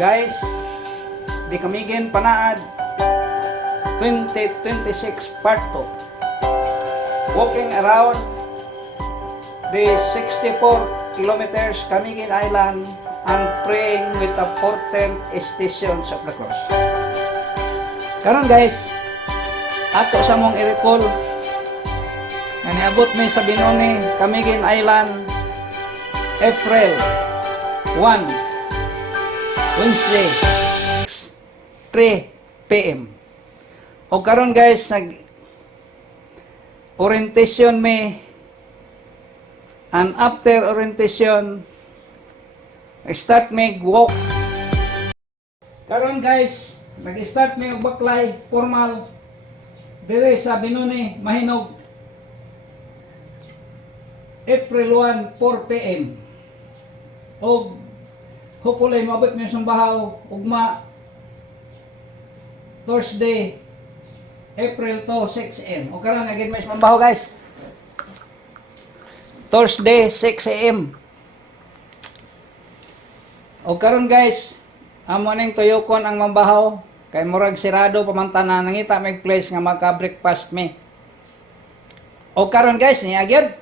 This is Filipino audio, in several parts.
Guys, di kamigin panaad 2026 part 2. Walking around the 64 kilometers Camiguin Island and praying with the important stations of the cross. Karon guys, ato sa mong i-recall na niabot may sa Binoni, Camiguin Island, April 1, Wednesday, 3 p.m. O karon guys, nag orientation me, and after orientation start me walk. Karon guys, nag-start me og baklay formal dire sa Binoni, Mahinog, April 1, 4 p.m. og hopefully maabot mo yung bahaw ugma Thursday, April 2, 6 a.m. O karon agad may bahaw guys, Thursday, 6 a.m. O karon guys, amo ning tuyokon ang mambahaw kay murag sirado pamantana nangita may place nga maka-breakfast me. O karon guys, ni agad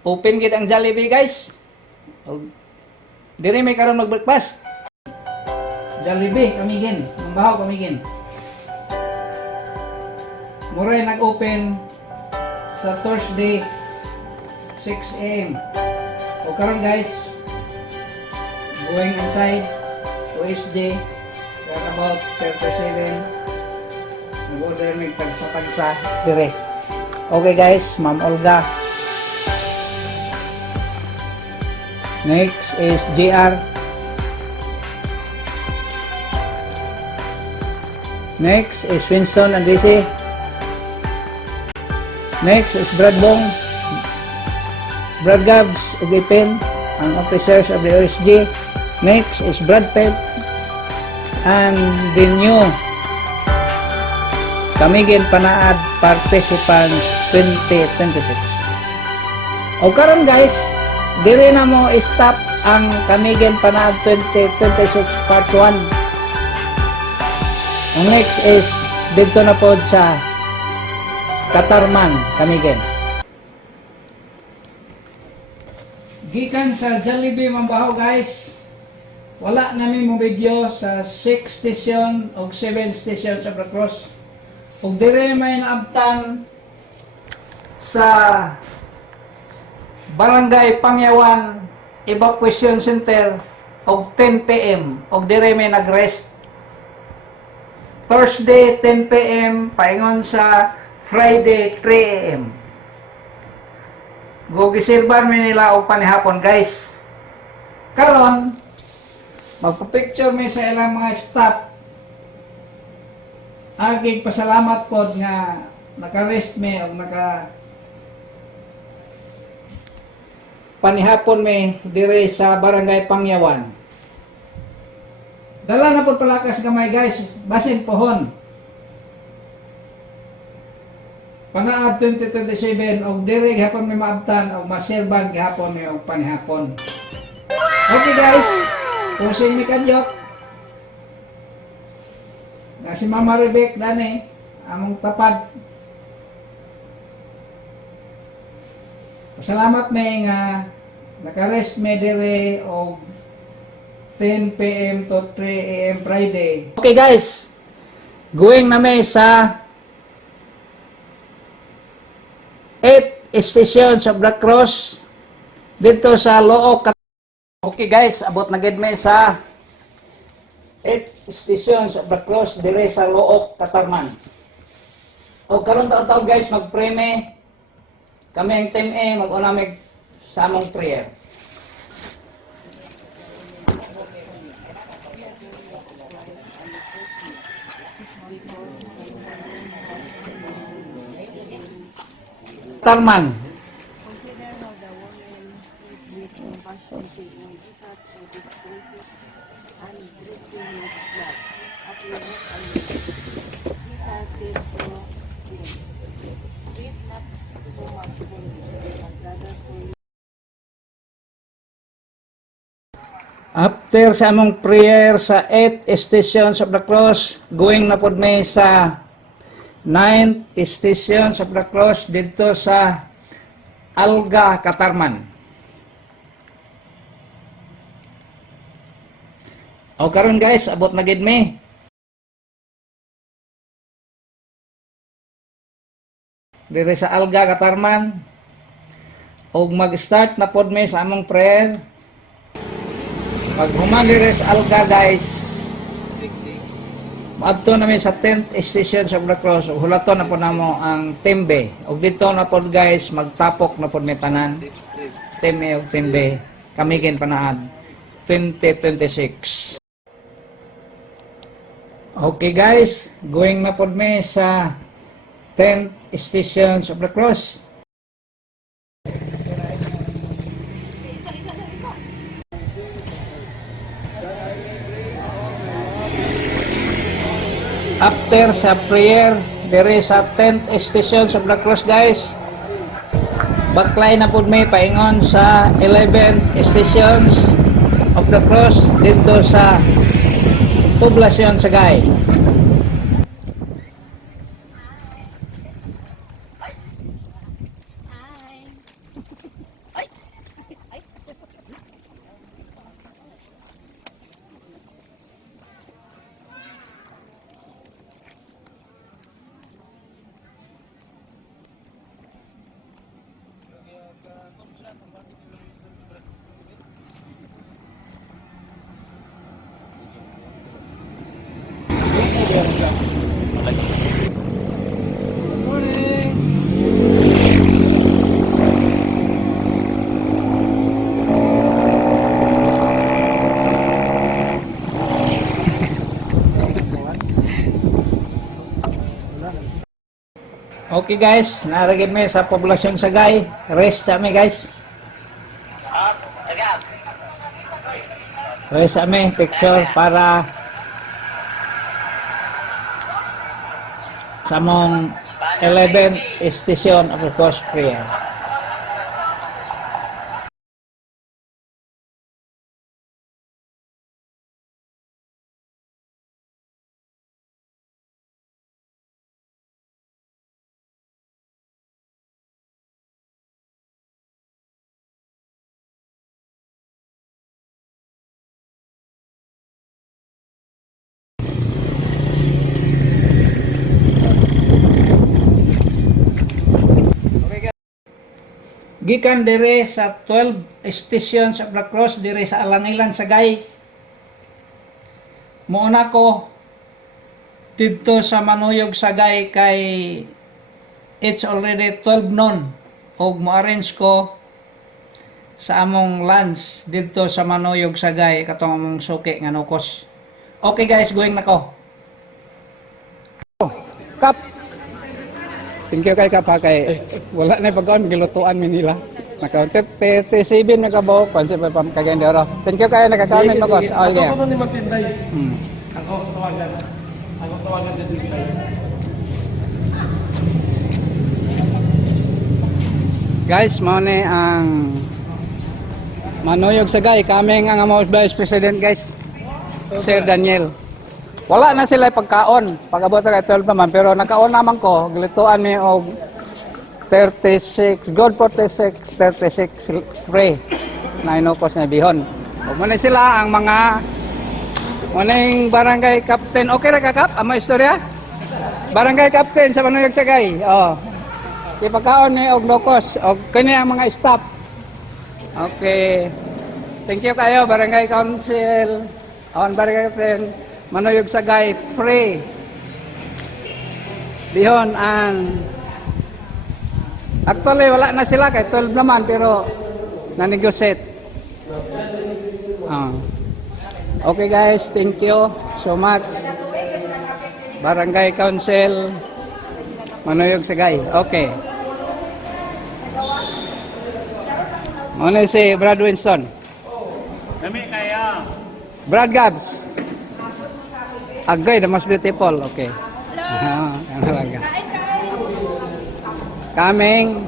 open gid ang Jollibee guys. O dire may karon mag-breakfast. Jollibee Camiguin, mambahaw Camiguin. Muray nag-open sa Thursday 6 a.m. O karon guys, going inside Wednesday at about 37. Nag-order may tagsa-tagsa dire. Okay guys, Ma'am Olga. Next is JR. Next is Winston and DC. Next is Brad Bong, Brad Gabs, Ugipin, ang officers of the OSG. Next is Brad Pep and the new Camiguin Panaad Participants 2026. O karon guys, dire na mo stop ang Camiguin Panaad 2026 part 1. Ang next is dito na pod sa Katarman, Camiguin. Gikan sa Jollibee mambahaw guys, wala namin mo video sa 6 station o 7 stations of the cross. Ug dire may naabtan sa Barangay Pangyawan Evacuation Center og 10 p.m. og dire may nagrest. Thursday 10 p.m. paingon sa Friday 3 a.m. Gisilban mi nila og panihapon guys. Karon magpa-picture mi sa ilang mga staff. Agig pasalamat pod nga naka-rest mi og naka panihapon mi dire sa Barangay Pangyawan. Dala na pod palakas gamay guys, basin pohon. Panaad 2027 og dire gihapon mi maabtan og maserban gihapon mi og panihapon. Okay guys, pusing mi kadyot. Na si Mama Rebek dani among tapad. Salamat mi nga naka-rest mi dire og 10 p.m. to 3 a.m. Friday. Okay guys, going na mi sa 8 stations of the cross dito sa Look. Okay guys, abot na gid mi sa 8 stations of the cross dire sa Look, Katarman. O karon taon guys, mag-pray mi. Kami ang team A, mag-una mi sa among prayer. Tarman. Consider how the woman with compassion saving Jesus for his graces and dripping with blood. Uplift and Jesus said to him, "Weep not so much for me, but rather for you." After sa among prayer sa 8 stations of the cross, going na pod may sa 9 stations of the cross dito sa Alga, Katarman. O karon guys, abot na gid mi. Dire sa Alga, Katarman. Og mag-start na pod mi sa among prayer. Pag human dire sa Alga guys, maadto namin sa 10th station sa the cross, ug hulaton na po namo ang tembe. Ug dito na po guys, magtapok na po ni tanan. Tembe ug tembe. Kami kin panaad 2026. Okay guys, going na po mi sa 10th stations of the cross. After sa prayer, there is a 10th stations of the cross guys. Baklay na po may paingon sa 11 stations of the cross dito sa poblasyon Sagay. Okay guys, naragid mi sa poblasyon Sagay. Rest kami guys. Rest kami, picture para sa mong 11th station of the cross prayer. Gikan dire sa 12 stations of the cross dire sa Alangilan Sagay. Muuna ko dito sa Manuyog Sagay kay it's already 12 noon og mo-arrange ko sa among lunch dito sa Manuyog Sagay katong among suki nga nukos. Okay guys, going na ko. Kap. Thank you kay Kapa kay wala na pagkaon gilutuan mi nila. Naka 37 na kabaw konse pa kagandero. Thank you kay nakakaon no kos. Oh yeah. Ako ni magtinday. Ako tawagan. Ako tawagan sa tinday. Guys, mao ni ang Manuyog Sagay kaming ang amo Vice President guys. Sir Daniel. Wala na sila pagkaon. Pag-abot na 12 naman. Pero nakaon naman ko. Gilituan mi og 36. God 46. 36 free. Na inukos na bihon. O muna sila ang mga muning barangay captain. Okay ra ka kap? Amo istorya? Barangay captain sa Manuyog Sagay. Oh. Ipagkaon ni og nukos. O kini ang mga staff. Okay. Thank you kayo barangay council. On barangay captain. Manuyog Sagay, free. Bihon ang actually wala na sila kay 12 naman pero na-negotiate. Okay guys, thank you so much. Barangay Council Manuyog Sagay. Okay. Ano si Brad Winston? Kami kaya. Brad Gabs. Agay, the most beautiful. Okay. Hello. Yan talaga. Coming.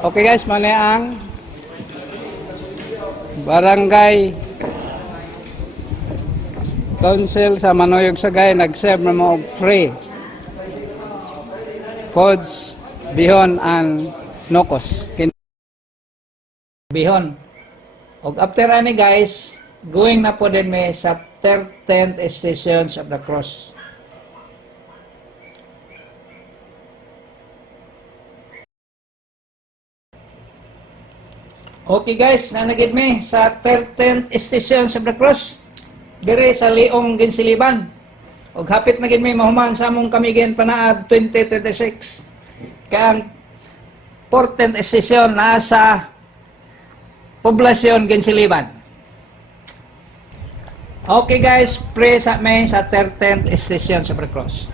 Okay guys, mali ang barangay council sa Manuyog Sagay nag-serve na mo og free foods, bihon and nokos. Bihon. Og after ani guys, going na po din may sa 10th Stations of the Cross. Okay guys, nanagid mi sa 13th Stations of the Cross. Dire sa Leong Ginsiliban. Og hapit na gid mi mahuman sa among Kamigen Panaad 2026. Kaya ang 14th station na sa Poblasyon Ginsiliban. Okay guys, pray sa may sa 13th station sa Cross.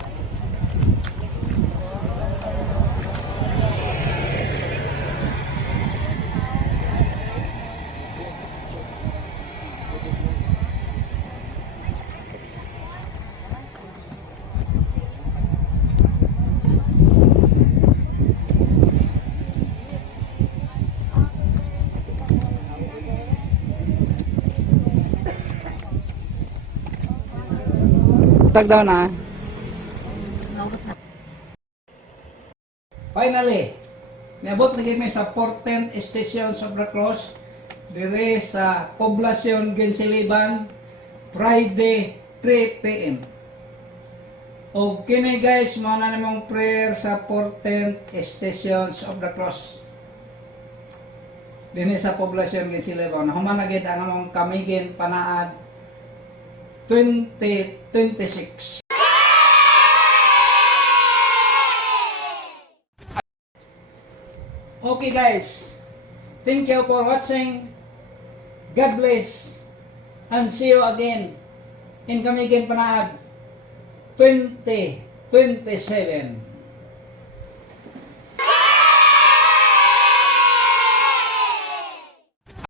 Tag daw na. Finally, niabot na kami sa 14th Station sa Cross, dire sa Poblasyon Ginsiliban, Friday 3 p.m. O kini guys, mo na namang prayer sa 14th Stations of the Cross. Dini sa Poblasyon Ginsiliban, humanagid ang among Kamigen Panaad 2026. Okay guys, thank you for watching. God bless and see you again in Kamigen Panaad 2027.